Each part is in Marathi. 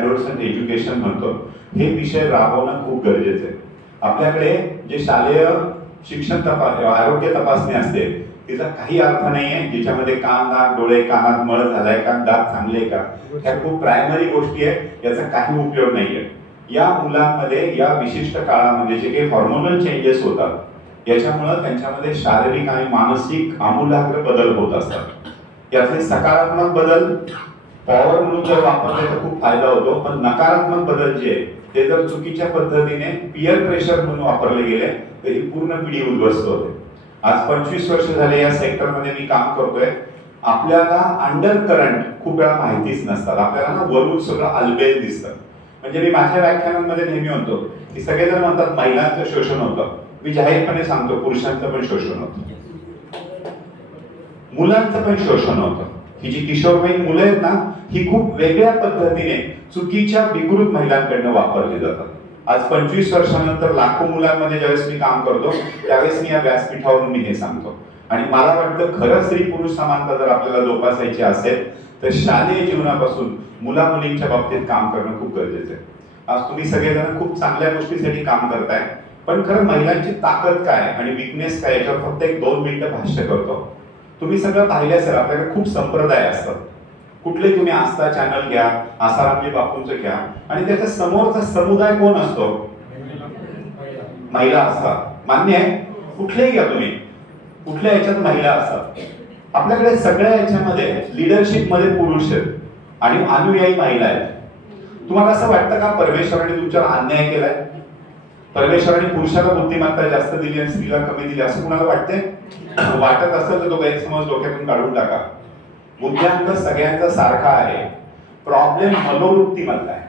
ॲडव्हान्स्ड एज्युकेशन म्हणतो, हे विषय राबवणं खूप गरजेचं आहे. आपल्याकडे जे शालेय शिक्षण आरोग्य तपासणी असते तिचा काही अर्थ नाहीये ज्याच्यामध्ये कान, नाक, डोळे, कानात मळ झालाय का, दात चांगले का, ह्या खूप प्रायमरी गोष्टी आहे, याचा काही उपयोग नाहीये. या मुलांमध्ये या विशिष्ट काळामध्ये जे काही हॉर्मोनल चेंजेस होतात याच्यामुळे त्यांच्यामध्ये शारीरिक आणि मानसिक आमूलाग्र बदल होत असतात. याचे सकारात्मक बदल पॉवर म्हणून जर वापरले तर खूप फायदा होतो, पण नकारात्मक बदल जे आहे ते जर चुकीच्या पद्धतीने पियर प्रेशर म्हणून वापरले गेले तर ही पूर्ण पिढी उद्ध्वस्त होते. आज 25 वर्ष झाले या सेक्टरमध्ये मी काम करतोय. आपल्याला अंडर करंट खूप वेळा माहितीच नसतात, आपल्याला ना वरून सगळं अलबेल दिसतं. म्हणजे मी माझ्या व्याख्यानांमध्ये नेहमी म्हणतो की सगळेजण म्हणतात महिलांचं शोषण होतं, मी जाहीरपणे सांगतो पुरुषांचं पण शोषण होतं, मुलांचं पण शोषण होतं. ही जी किशोरवयीन मुलं आहेत ना ही खूप वेगळ्या पद्धतीने चुकीच्या विकृत महिलांकडनं वापरली जातात. आज 25 वर्षानंतर लाखो मुलांमध्ये ज्यावेळेस मी काम करतो त्यावेळेस मी या व्यासपीठावरून मी हे सांगतो. आणि मला वाटतं खरं स्त्री पुरुष समानता जर आपल्याला जोपासायची असेल तर शालेय जीवनापासून मुला मुलींच्या बाबतीत काम करणं खूप गरजेचं आहे. आज तुम्ही सगळेजण खूप चांगल्या गोष्टीसाठी काम करताय, पण खरं महिलांची ताकद काय आणि विकनेस काय याच्यावर फक्त 1-2 मिनिटं भाष्य करतो. तुम्ही सगळं पाहिलं असेल आपल्याकडे खूप संप्रदाय असतात. कुठले तुम्ही आस्था चॅनल घ्या, आसारामजी बापूंचं घ्या, आणि त्याच्या समोरचा समुदाय कोण असतो? महिला असतात. मान्य आहे? कुठलेही घ्या तुम्ही, कुठल्या याच्यात महिला असतात. आपल्याकडे सगळ्या याच्यामध्ये लिडरशिप मध्ये पुरुष आहेत आणि अनुयायी महिला आहेत. तुम्हाला असं वाटतं का परमेश्वराने तुमच्यावर अन्याय केलाय? परमेश्वराने पुरुषाला बुद्धिमत्ता जास्त दिली आणि स्त्रीला कमी दिली असं कुणाला वाटतंय? वाटत असेल तर तो गैरसमज डोक्यातून काढून टाका. बुद्ध्यांक सगळ्यांचा सारखा आहे, प्रॉब्लेम मनोवृत्ती मधला आहे.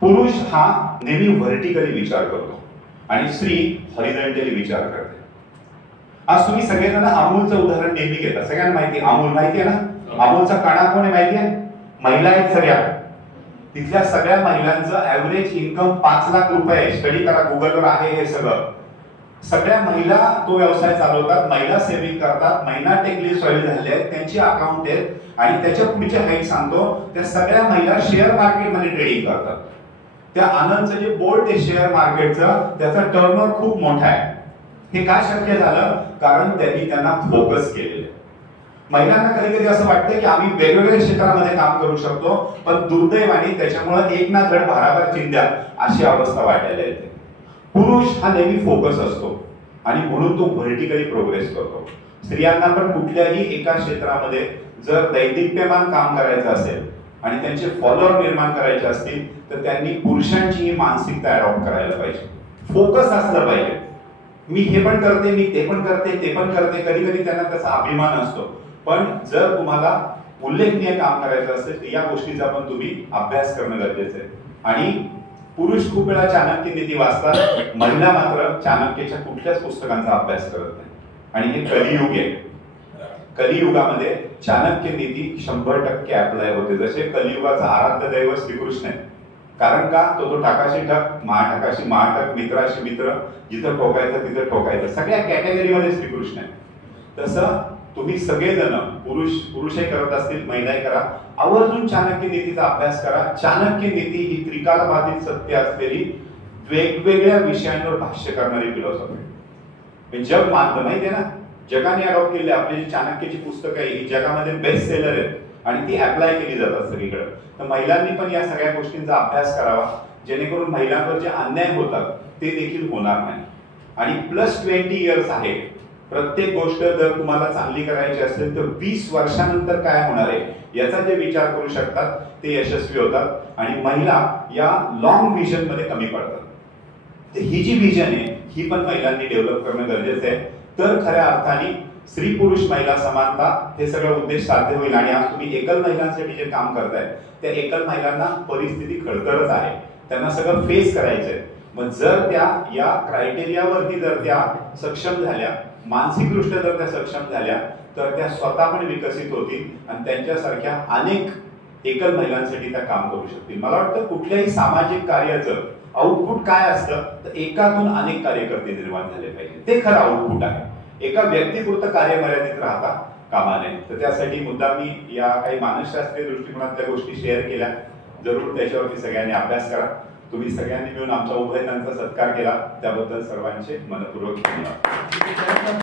पुरुष हा नेहमी व्हर्टिकली विचार करतो आणि स्त्री हॉरिझॉन्टली विचार करते. आज तुम्ही सगळेजण अमूलचं उदाहरण नेहमी घेता, सगळ्यांना माहिती आहे अमूल, माहिती आहे ना? अमूलचा काढा कोण आहे माहिती आहे? महिला आहेत सगळ्या. तिथल्या सगळ्या महिलांचं ऍव्हरेज इन्कम 5 लाख रुपये. स्टडी करा, गुगलवर आहे हे सगळं. सगळ्या महिला तो व्यवसाय चालवतात, महिला सेव्हिंग करतात, महिला टेकली सॉइल झाले आहेत, त्यांची अकाउंट आहेत. आणि त्याच्या पुढचे हाईट सांगतो, त्या सगळ्या महिला शेअर मार्केटमध्ये ट्रेडिंग करतात. त्या आनंदचं जे बोर्ड आहे शेअर मार्केटचं त्याचा टर्नओव्हर खूप मोठा आहे. हे काय शक्य झालं? कारण त्यांना फोकस केलेलं आहे. महिलांना कधी कधी असं वाटतं की आम्ही वेगवेगळ्या क्षेत्रामध्ये काम करू शकतो, पण दुर्दैवाने त्याच्यामुळे एक ना धड भाराभर चिंध्या अशी अवस्था वाटायला येते. पुरुष हा नेहमी फोकस असतो आणि म्हणून तो व्हर्टिकली प्रोग्रेस करतो. स्त्रियांना पण कुठल्याही एका क्षेत्रामध्ये जर दैदिप्यमान काम करायचं असेल आणि त्यांचे फॉलोअर निर्माण करायचे असतील तर त्यांनी पुरुषांची ही मानसिकता अडॉप्ट करायला पाहिजे. फोकस असलं पाहिजे. मी हे पण करते, मी ते पण करते, ते पण करते. कधी कधी त्यांना त्याचा अभिमान असतो, पण जर तुम्हाला उल्लेखनीय काम करायचं असेल तर या गोष्टीचा पण तुम्ही अभ्यास करणं गरजेचं आहे. आणि पुरुष खूप वेळा चाणक्य नीती वाचतात, महिला मात्र चाणक्याच्या कुठल्याच पुस्तकांचा अभ्यास करत नाही. आणि हे कलियुग आहे. कलियुगामध्ये चाणक्य नीती 100% अप्लाय होते. जसे कलियुगाचा आराध्य दैव श्रीकृष्ण आहे. कारण का? तो टाकाशी टाक, महाटाकाशी महाटाक, मित्राशी मित्र, जिथं ठोकायचं तिथं ठोकायचं. सगळ्या कॅटेगरीमध्ये श्रीकृष्ण आहे. तसं तुम्ही सगळेजण पुरुषही करत असतील, महिलाही करा, आवर्जून चाणक्य नीतीचा अभ्यास करा. चाणक्य नीती ही त्रिकालबाधित सत्य असलेली वेगवेगळ्या विषयांवर भाष्य करणारी फिलॉसॉफी. जग मानतं माहिती आहे ना, जगाने अडॉप्ट केली. आपली जी चाणक्याची पुस्तकं आहे ही जगामध्ये बेस्ट सेलर आहेत आणि ती अप्लाय केली जातात सगळीकडे. तर महिलांनी पण या सगळ्या गोष्टींचा अभ्यास करावा, जेणेकरून महिलांवर जे अन्याय होतात ते देखील होणार नाही. आणि +20 इयर्स आहे. प्रत्येक गोष्ट जर तुम्हाला चांगली करायची असेल तर 20 वर्षानंतर काय होणार आहे याचा जे विचार करू शकतात ते यशस्वी होतात. आणि महिला या लॉंग व्हिजन मध्ये कमी पडतात. तर ही जी व्हिजन आहे ही पण महिलांनी डेव्हलप करणं गरजेचं आहे. तर खऱ्या अर्थाने स्त्री पुरुष महिला समानता हे सगळं उद्देश साध्य होईल. आणि आज तुम्ही एकल महिलांसाठी जे काम करताय त्या एकल महिलांना परिस्थिती खडतरच आहे, त्यांना सगळं फेस करायचंय. मग जर त्या या क्रायटेरियावरती जर त्या सक्षम झाल्या, मानसिकदृष्ट्या जर त्या सक्षम झाल्या तर त्या स्वतः पण विकसित होतील आणि त्यांच्यासारख्या अनेक एकल महिलांसाठी त्या काम करू शकतील. मला वाटतं कुठल्याही सामाजिक कार्याचं आउटपुट काय असतं तर एकातून अनेक कार्यकर्ते निर्माण झाले पाहिजे. ते खरं आउटपुट आहे. एका व्यक्तीपुरतं कार्य मर्यादित राहता कामा नये. तर त्यासाठी मुद्दा मी या काही मानसशास्त्रीय दृष्टिकोनातल्या गोष्टी शेअर केल्या. जरूर त्याच्यावरती सगळ्यांनी अभ्यास करा. तुम्ही सगळ्यांनी मिळून आमचा उभयतांचा सत्कार केला त्याबद्दल सर्वांचे मनपूर्वक धन्यवाद.